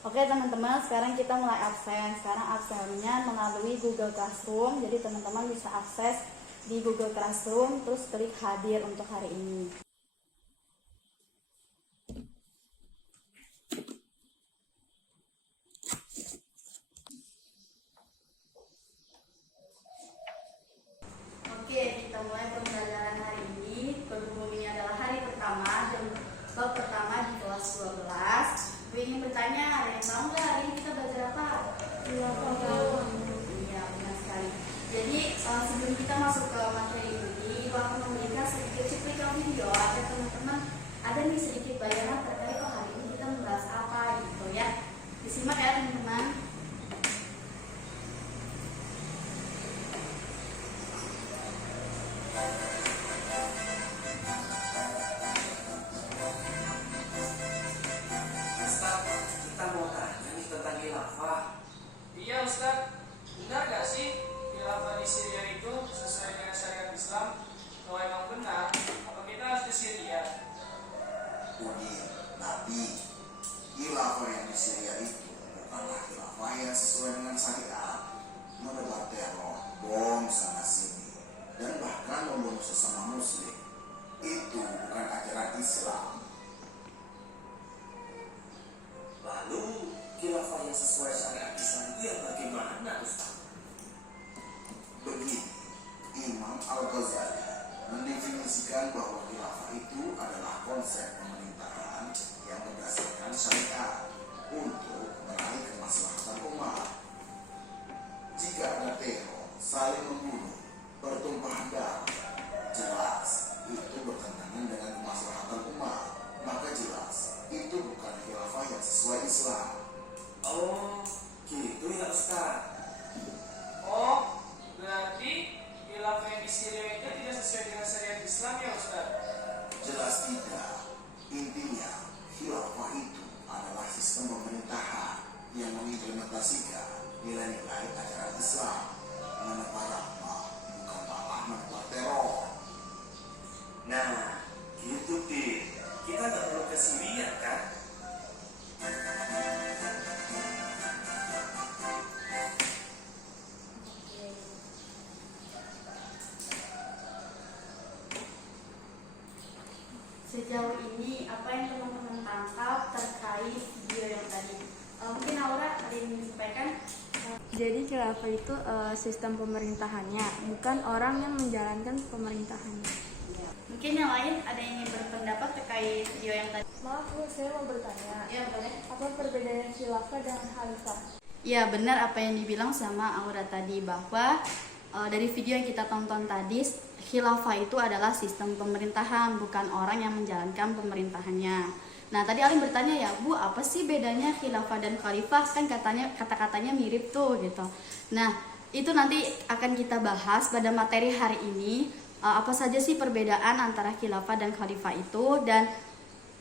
Oke teman-teman, sekarang kita mulai absen. Sekarang absennya melalui Google Classroom. Jadi teman-teman bisa akses di Google Classroom, terus klik hadir untuk hari ini. Oke, kita mulai pembelajaran hari ini. Berhubung ini adalah hari pertama dan bab pertama di kelas 12. Gue ingin bertanya, ada yang tahu nggak hari ini kita belajar apa? Iya, benar sekali. Jadi sebelum kita masuk ke materi ini, gue akan memberikan sedikit cuplikan video agar teman-teman ada nih sedikit bayangan terkait hari ini kita membahas apa gitu ya. Disimak ya teman-teman. Iya Ustaz, benar gak sih khilafah di Syria itu sesuai dengan syariat Islam? Kalau emang benar, apa kita harus ke Syria? Uji Nabi, khilafah yang di Syria itu bukanlah khilafah yang sesuai dengan syariat, menebar teror, bom sana sini, dan bahkan membunuh sesama muslim. Itu bukan ajaran Islam. Lalu khilafah yang sesuai syariat Islam itu yang bagaimana, Ustaz? Begini, Imam Al-Ghazali mendefinisikan bahwa khilafah itu adalah konsep pemerintahan yang berdasarkan syariat untuk meraih kemaslahatan umat. Jika ada teror, saling membunuh, pertumpahan darah, jelas itu bertentangan dengan kemaslahatan umat. Maka jelas itu bukan khilafah yang sesuai Islam. Oh, gitu ya Ustaz. Oh, berarti khilafah yang di Syria itu tidak sesuai dengan syariat Islam ya Ustaz? Jelas tidak. Intinya, khilafah itu adalah sistem pemerintahan yang mengimplementasikan nilai-nilai ajaran Islam, menebar rahmah, bukan malah menebar teror. Nah, gitu deh. Kita nggak perlu ke Syria kan? Sejauh ini apa yang teman-teman tangkap terkait video yang tadi? Mungkin Aura ada yang ingin disampaikan? Jadi khilafah itu sistem pemerintahannya, bukan orang yang menjalankan pemerintahannya. Mungkin yang lain ada yang ingin berpendapat terkait video yang tadi? Maaf Bu, saya mau bertanya, Ya, boleh. apa perbedaan khilafah dengan khalifah? Ya, benar apa yang dibilang sama Aura tadi, bahwa dari video yang kita tonton tadi, khilafah itu adalah sistem pemerintahan, bukan orang yang menjalankan pemerintahannya. Nah, tadi Alim bertanya ya, Bu, apa sih bedanya khilafah dan khalifah? Kan kata-katanya mirip tuh gitu. Nah, itu nanti akan kita bahas pada materi hari ini. Apa saja sih perbedaan antara khilafah dan khalifah itu, dan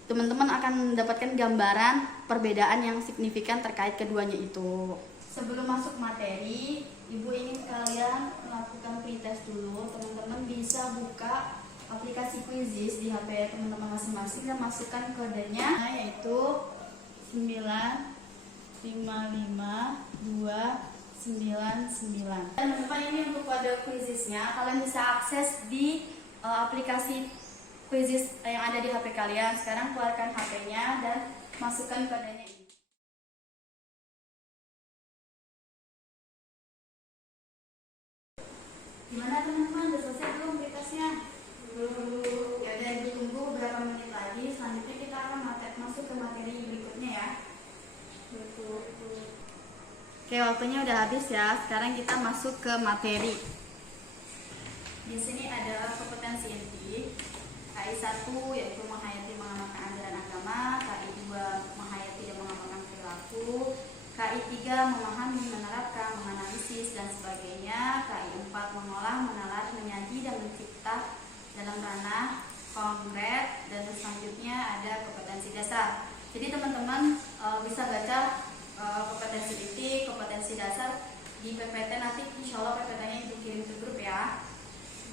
teman-teman akan mendapatkan gambaran perbedaan yang signifikan terkait keduanya itu. Sebelum masuk materi, Ibu ingin kalian melakukan pretest dulu. Teman-teman bisa buka aplikasi Quizizz di HP teman-teman masing-masing dan masukkan kodenya, yaitu 955299. Dan teman-teman, ini untuk kode Quizizznya, kalian bisa akses di aplikasi Quizizz yang ada di HP kalian. Sekarang keluarkan HP-nya dan masukkan kodenya ini. Gimana teman-teman, udah selesai belum pretestnya? Belum. Ya udah, ditunggu beberapa menit lagi. Selanjutnya kita akan masuk ke materi berikutnya ya. Oke, waktunya udah habis ya. Sekarang kita masuk ke materi. Di sini ada kompetensi inti. KI 1 yaitu menghayati mengamalkan ajaran agama, KI 2 menghayati dan mengamalkan perilaku, KI 3 memahami, menerapkan, menganalisis dan sebagainya, KI 4 mengolah, menalar, menyaji dan mencipta dalam ranah konkret, dan selanjutnya ada kompetensi dasar. Jadi teman-teman bisa baca kompetensi inti, kompetensi dasar di PPT, nanti insya Allah PPT-nya dikirim ke grup ya.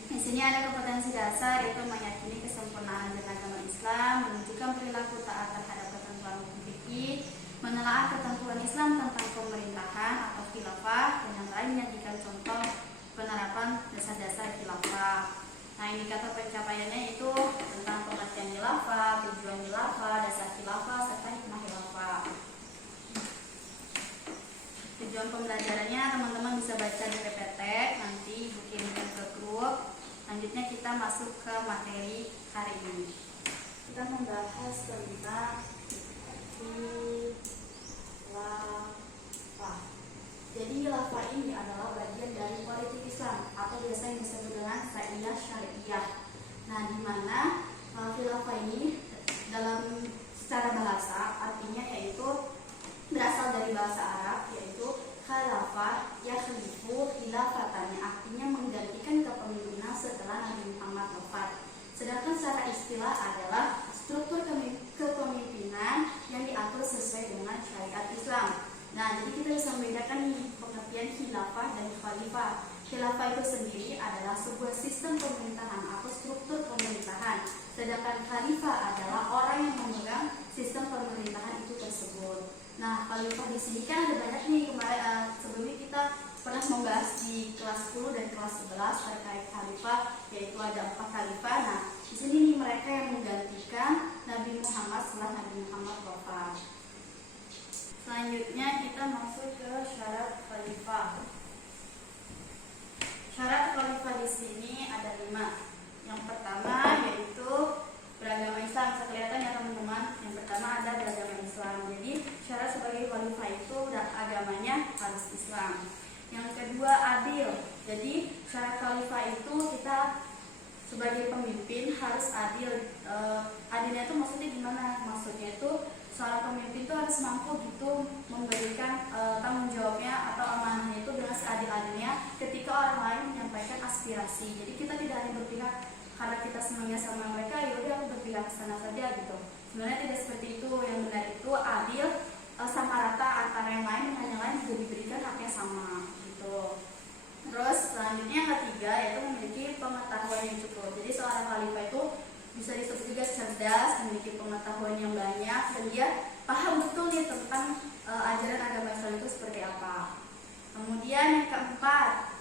Di sini ada kompetensi dasar, yaitu meyakini kesempurnaan ajaran agama Islam, menunjukkan perilaku taat terhadap ketentuan hukum fikih, menelaah ketentuan Islam tentang pemerintahan atau khilafah, dan yang lain menyajikan contoh penerapan dasar-dasar khilafah. Nah, indikator pencapaiannya itu tentang pengertian khilafah, tujuan khilafah, dasar khilafah, serta hikmah khilafah. Tujuan pembelajarannya teman-teman bisa baca di PPT, nanti ibu kirimkan ke grup. Selanjutnya kita masuk ke materi hari ini. Kita membahas tentang khilafah. Jadi khilafah ini adalah bagian dari politik Islam atau biasa yang disebut dengan syariah syariah. Nah, di mana khilafah ini dalam secara bahasa artinya yaitu berasal dari bahasa Arab, yaitu khalafah yakhlifu khilafatannya, artinya menggantikan kepemimpinan setelah Nabi Muhammad wafat. Sedangkan secara istilah adalah struktur kepemimpinan yang diatur sesuai dengan syariat Islam. Nah, jadi kita bisa membedakan nih pengertian khilafah dan khalifah. Khilafah itu sendiri adalah sebuah sistem pemerintahan atau struktur pemerintahan. Sedangkan khalifah adalah orang yang memegang sistem pemerintahan itu tersebut. Nah, khalifah di sini kan ada banyak nih. Kemarin sebelumnya kita pernah membahas di kelas 10 dan kelas 11 terkait khalifah, yaitu ada 4 khalifah. Nah, di sini nih mereka yang menggantikan Nabi Muhammad setelah Nabi Muhammad wafat. Selanjutnya kita masuk ke syarat khalifah. Syarat khalifah di sini ada 5. Yang pertama yaitu beragama Islam. Bisa kelihatan ya teman-teman. Yang pertama ada beragama Islam. Jadi syarat sebagai khalifah itu dan agamanya harus Islam. Yang kedua adil. Jadi syarat khalifah itu kita sebagai pemimpin harus adil. Adilnya itu maksudnya gimana? Maksudnya itu seorang pemimpin itu harus mampu gitu memberikan tanggung jawabnya atau amanahnya itu dengan seadil-adilnya ketika orang lain menyampaikan aspirasi. Jadi kita tidak hanya berpihak karena kita senangnya sama mereka, yaudah aku berpihak ke sana saja gitu. Sebenarnya tidak seperti itu. Yang benar itu adil, sama rata antara yang lain dengan yang lain juga diberikan haknya sama gitu. Terus selanjutnya yang ketiga yaitu memiliki pengetahuan yang cukup. Jadi seorang khalifah itu bisa disebut juga cerdas, memiliki pengetahuan yang banyak, dan dia paham betul nih tentang ajaran agama Islam itu seperti apa. Kemudian yang keempat,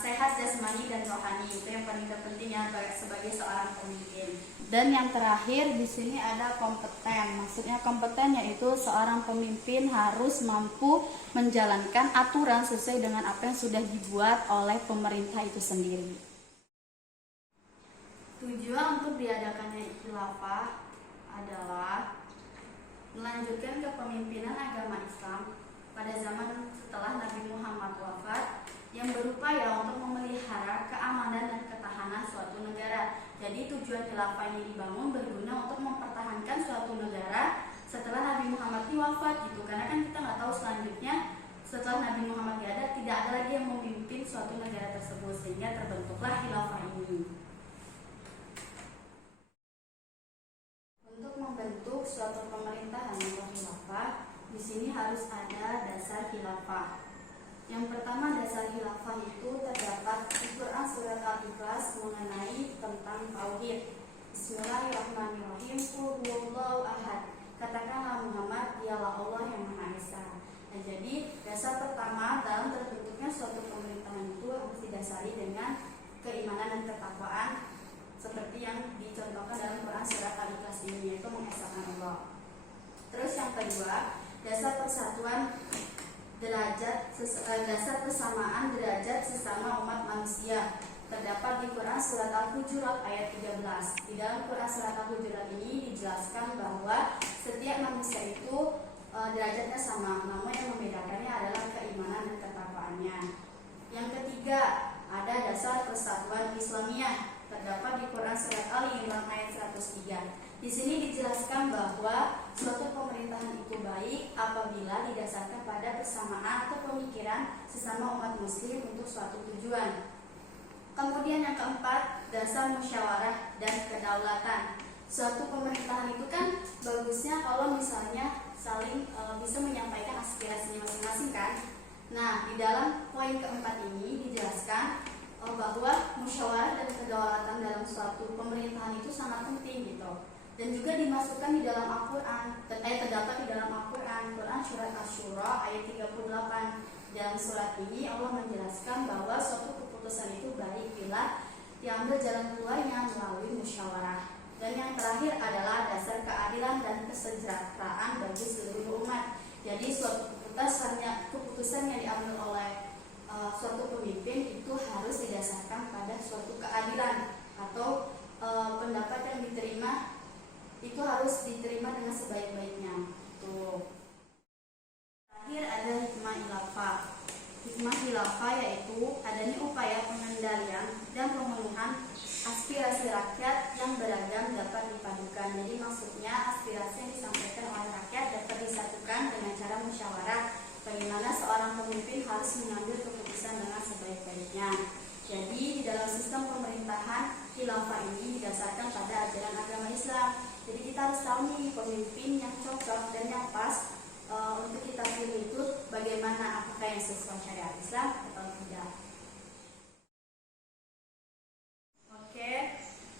sehat jasmani dan rohani. Itu yang paling penting ya sebagai seorang pemimpin. Dan yang terakhir di sini ada kompeten. Maksudnya kompeten yaitu seorang pemimpin harus mampu menjalankan aturan sesuai dengan apa yang sudah dibuat oleh pemerintah itu sendiri. Tujuan untuk diadakannya khilafah adalah melanjutkan kepemimpinan agama Islam pada zaman setelah Nabi Muhammad wafat, yang berupaya untuk memelihara keamanan dan ketahanan suatu negara. Jadi tujuan khilafah ini dibangun berguna untuk mempertahankan suatu negara setelah Nabi Muhammad wafat gitu. Karena kan kita nggak tahu selanjutnya setelah Nabi Muhammad ada tidak ada lagi yang memimpin suatu negara tersebut, sehingga terbentuklah khilafah ini. Untuk membentuk suatu pemerintahan atau khilafah, di sini harus ada dasar khilafah. Yang pertama, dasar khilafah itu terdapat di Quran surat Al-Ikhlas mengenai tentang tauhid. Bismillahirrahmanirrahim. Qul huwallahu ahad. Katakanlah Muhammad, dialah Allah yang Maha Esa. Nah, jadi dasar pertama dalam terbentuknya suatu pemerintahan itu harus didasari dengan keimanan dan ketakwaan seperti yang dicontohkan dalam Quran surat Al-Ikhlas ini, yaitu mengesahkan Allah. Terus yang kedua, dasar persatuan derajat, dasar persamaan derajat sesama umat manusia terdapat di Quran surat Al-Hujurat ayat 13. Di dalam Quran surat Al-Hujurat ini dijelaskan bahwa setiap manusia itu derajatnya sama, namun yang membedakannya adalah keimanan dan ketakwaannya. Yang ketiga, ada dasar persatuan Islamiyah terdapat di Quran surat Ali Imran ayat 103. Di sini dijelaskan bahwa suatu pemerintahan itu baik apabila didasarkan pada persamaan atau pemikiran sesama umat muslim untuk suatu tujuan. Kemudian yang keempat, dasar musyawarah dan kedaulatan. Suatu pemerintahan itu kan bagusnya kalau misalnya saling bisa menyampaikan aspirasinya masing-masing kan. Nah, di dalam poin keempat ini dijelaskan bahwa musyawarah dan kedaulatan dalam suatu pemerintahan itu sangat penting gitu. dan juga dimasukkan di dalam Al-Quran, terdapat di dalam Al-Quran. Quran surat Asy-Syura ayat 38. Dalam surat ini Allah menjelaskan bahwa suatu keputusan itu baik bila diambil jalan keluarnya melalui musyawarah. Dan yang terakhir adalah dasar keadilan dan kesejahteraan bagi seluruh umat. Jadi suatu keputusan yang diambil oleh suatu pemimpin itu harus didasarkan pada suatu keadilan, atau pendapat yang diterima itu harus diterima dengan sebaik-baiknya. Tuh. Terakhir ada hikmah khilafah. Hikmah khilafah yaitu adanya upaya pengendalian dan pemenuhan aspirasi rakyat yang beragam dapat dipadukan. Jadi maksudnya aspirasi yang disampaikan oleh rakyat dapat disatukan dengan cara musyawarah, bagaimana seorang pemimpin harus mengambil keputusan dengan sebaik-baiknya. Jadi di dalam sistem pemerintahan khilafah ini didasarkan pada ajaran agama Islam. Jadi kita harus tahu nih pemimpin yang cocok dan yang pas untuk kita pilih itu bagaimana, apakah yang sesuai syariat Islam atau tidak. Oke,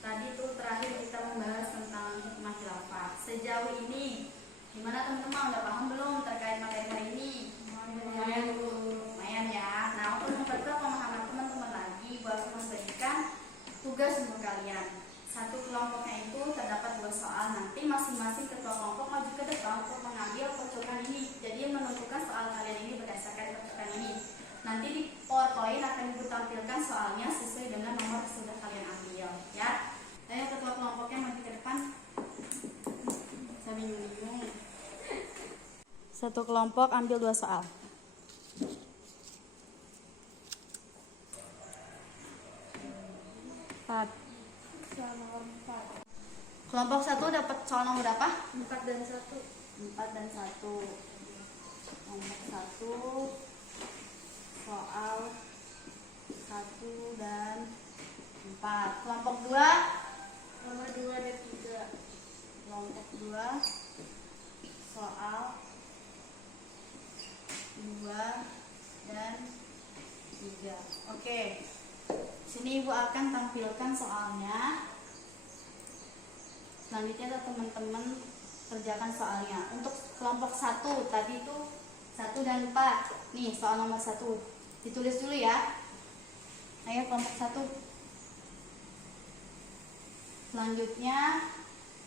tadi tuh terakhir kita membahas tentang hikmah khilafah. Sejauh ini gimana teman-teman, udah paham belum terkait materi hari ini? Lumayan ya. Nah, untuk memperkuat pemahaman teman-teman lagi, buat memberikan tugas untuk kalian. Satu kelompoknya itu terdapat 2 soal. Nanti masing-masing ketua kelompok maju ke depan untuk mengambil kocokan ini. Jadi menentukan soal kalian ini berdasarkan kocokan ini. Nanti di PowerPoint akan ibu tampilkan soalnya sesuai dengan nomor yang sudah kalian ambil, ya. Ayo ketua kelompoknya maju ke depan. Saya bingung. Satu kelompok ambil 2 soal. Kelompok 1 dapat soal nomor berapa? 4 dan 1. 4 dan 1. Kelompok 1 soal 1 dan 4. Kelompok 2 Nomor 2 dan 3. kelompok 2 soal 2 dan 3. Oke. Sini ibu akan tampilkan soalnya. Selanjutnya teman-teman kerjakan soalnya. Untuk kelompok 1 tadi itu 1 dan 4. Nih soal nomor 1. Ditulis dulu ya. Ayo kelompok 1. Selanjutnya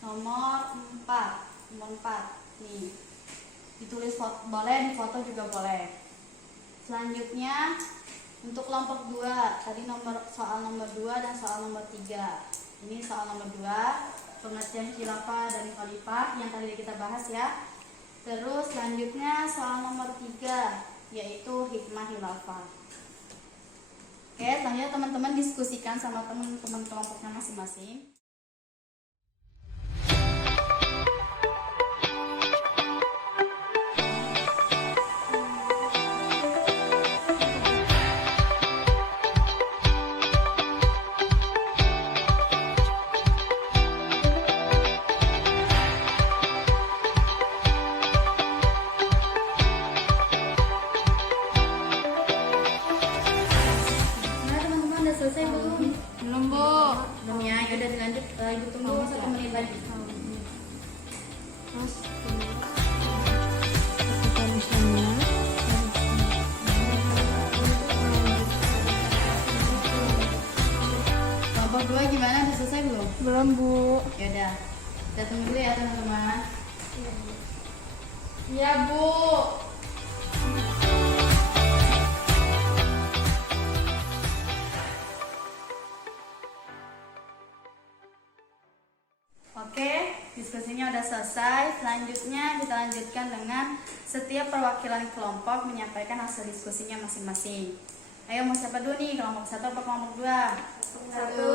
nomor 4. Nomor 4. Nih. Ditulis boleh, difoto juga boleh. Selanjutnya untuk kelompok 2, tadi soal nomor 2 dan soal nomor 3. Ini soal nomor 2. Pengertian khilafah dari khalifah yang tadi kita bahas ya. Terus selanjutnya soal nomor 3 yaitu hikmah khilafah. Oke, selanjutnya teman-teman diskusikan sama teman-teman kelompoknya masing-masing. Selesai belum? Belum, Bu. Belum ya, yaudah dilanjut. Ibu tunggu 1 menit lagi. Terus Kelompok 2 gimana? Udah selesai belum? belum, Bu. Yaudah, kita tunggu dulu ya teman-teman. Iya, Bu. Oke, diskusinya udah selesai. Selanjutnya kita lanjutkan dengan setiap perwakilan kelompok menyampaikan hasil diskusinya masing-masing. Ayo mau siapa dulu nih? Kelompok 1 atau kelompok 2? Satu.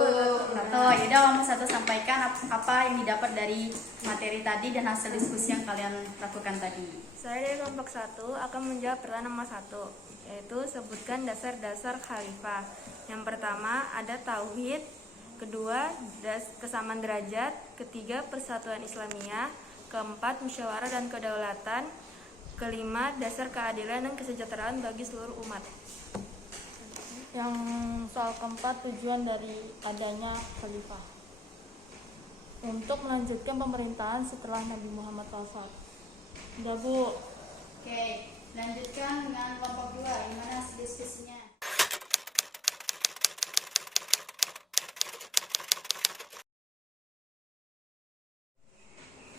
Yaudah kelompok 1 sampaikan apa yang didapat dari materi tadi dan hasil diskusi yang kalian lakukan tadi. Saya dari kelompok 1 akan menjawab pertanyaan nomor 1, yaitu sebutkan dasar-dasar khalifah. Yang pertama ada tauhid, kedua kesamaan derajat, ketiga persatuan Islamiyah, keempat musyawarah dan kedaulatan, kelima dasar keadilan dan kesejahteraan bagi seluruh umat. Yang soal keempat, tujuan dari adanya khalifah. untuk melanjutkan pemerintahan setelah Nabi Muhammad wafat. Udah Bu. Oke, lanjutkan dengan kelompok 2. Gimana diskusinya?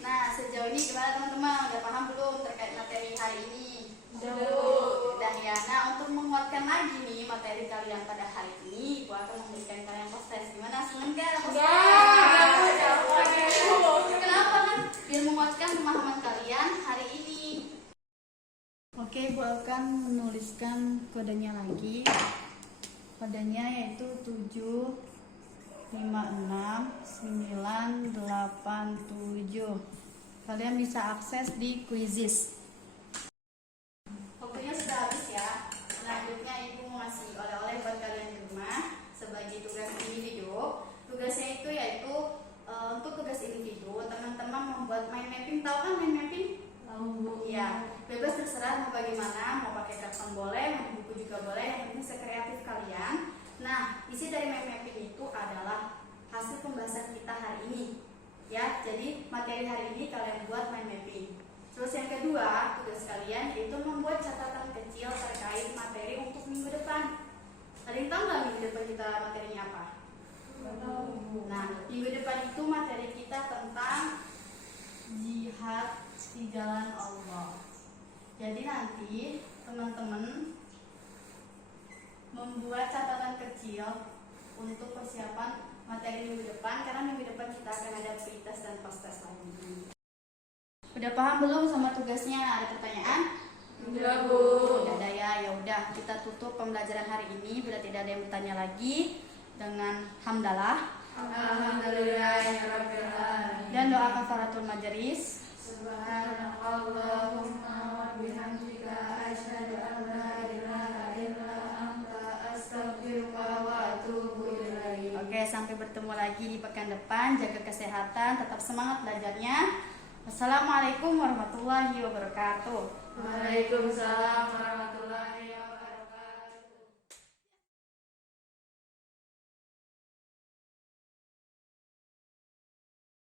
Nah, sejauh ini gimana teman-teman? Udah paham belum terkait materi hari ini? Udah ya. Nah, untuk menguatkan lagi nih materi kalian pada hari ini, aku akan memberikan kalian post-test. Gimana? Seneng gak? Kenapa kan? Biar menguatkan pemahaman kalian hari ini. Oke, Bu akan menuliskan kodenya lagi. Kodenya yaitu 756-987. Kalian bisa akses di Quizizz. Waktunya sudah habis ya. Selanjutnya Ibu mau ngasih oleh-oleh buat kalian di rumah sebagai tugas individu. Tugasnya itu yaitu untuk tugas individu, teman-teman membuat mind mapping. Tahu kan mind mapping? Ya, bebas terserah mau bagaimana, mau pakai karton boleh, mau buku juga boleh, yang penting sekreatif kalian. Nah, isi dari mind mapping itu adalah hasil pembahasan kita hari ini. Ya, jadi materi hari ini kalian buat mind mapping. Terus yang kedua, tugas kalian yaitu membuat catatan kecil terkait materi untuk minggu depan. Ada yang tahu nggak minggu depan kita materinya apa? Nah, minggu depan itu materi kita tentang jihad di jalan Allah. Jadi nanti teman-teman membuat catatan kecil untuk persiapan materi minggu depan, karena minggu depan kita akan ada pre-test dan post-test lagi. Udah paham belum sama tugasnya? Ada pertanyaan? Udah Bu. Udah ada ya. Ya udah, kita tutup pembelajaran hari ini. Bila tidak ada yang bertanya lagi, dengan hamdalah. Alhamdulillahirabbil alamin. Dan doa kafaratul majelis. Subhanallahumma wa bihamdika asyhadu an la ilaha illa anta astaghfiruka wa atubu ilaik. Oke, sampai bertemu lagi di pekan depan. Jaga kesehatan, tetap semangat belajarnya. Wassalamualaikum warahmatullahi wabarakatuh. Waalaikumsalam warahmatullahi wabarakatuh.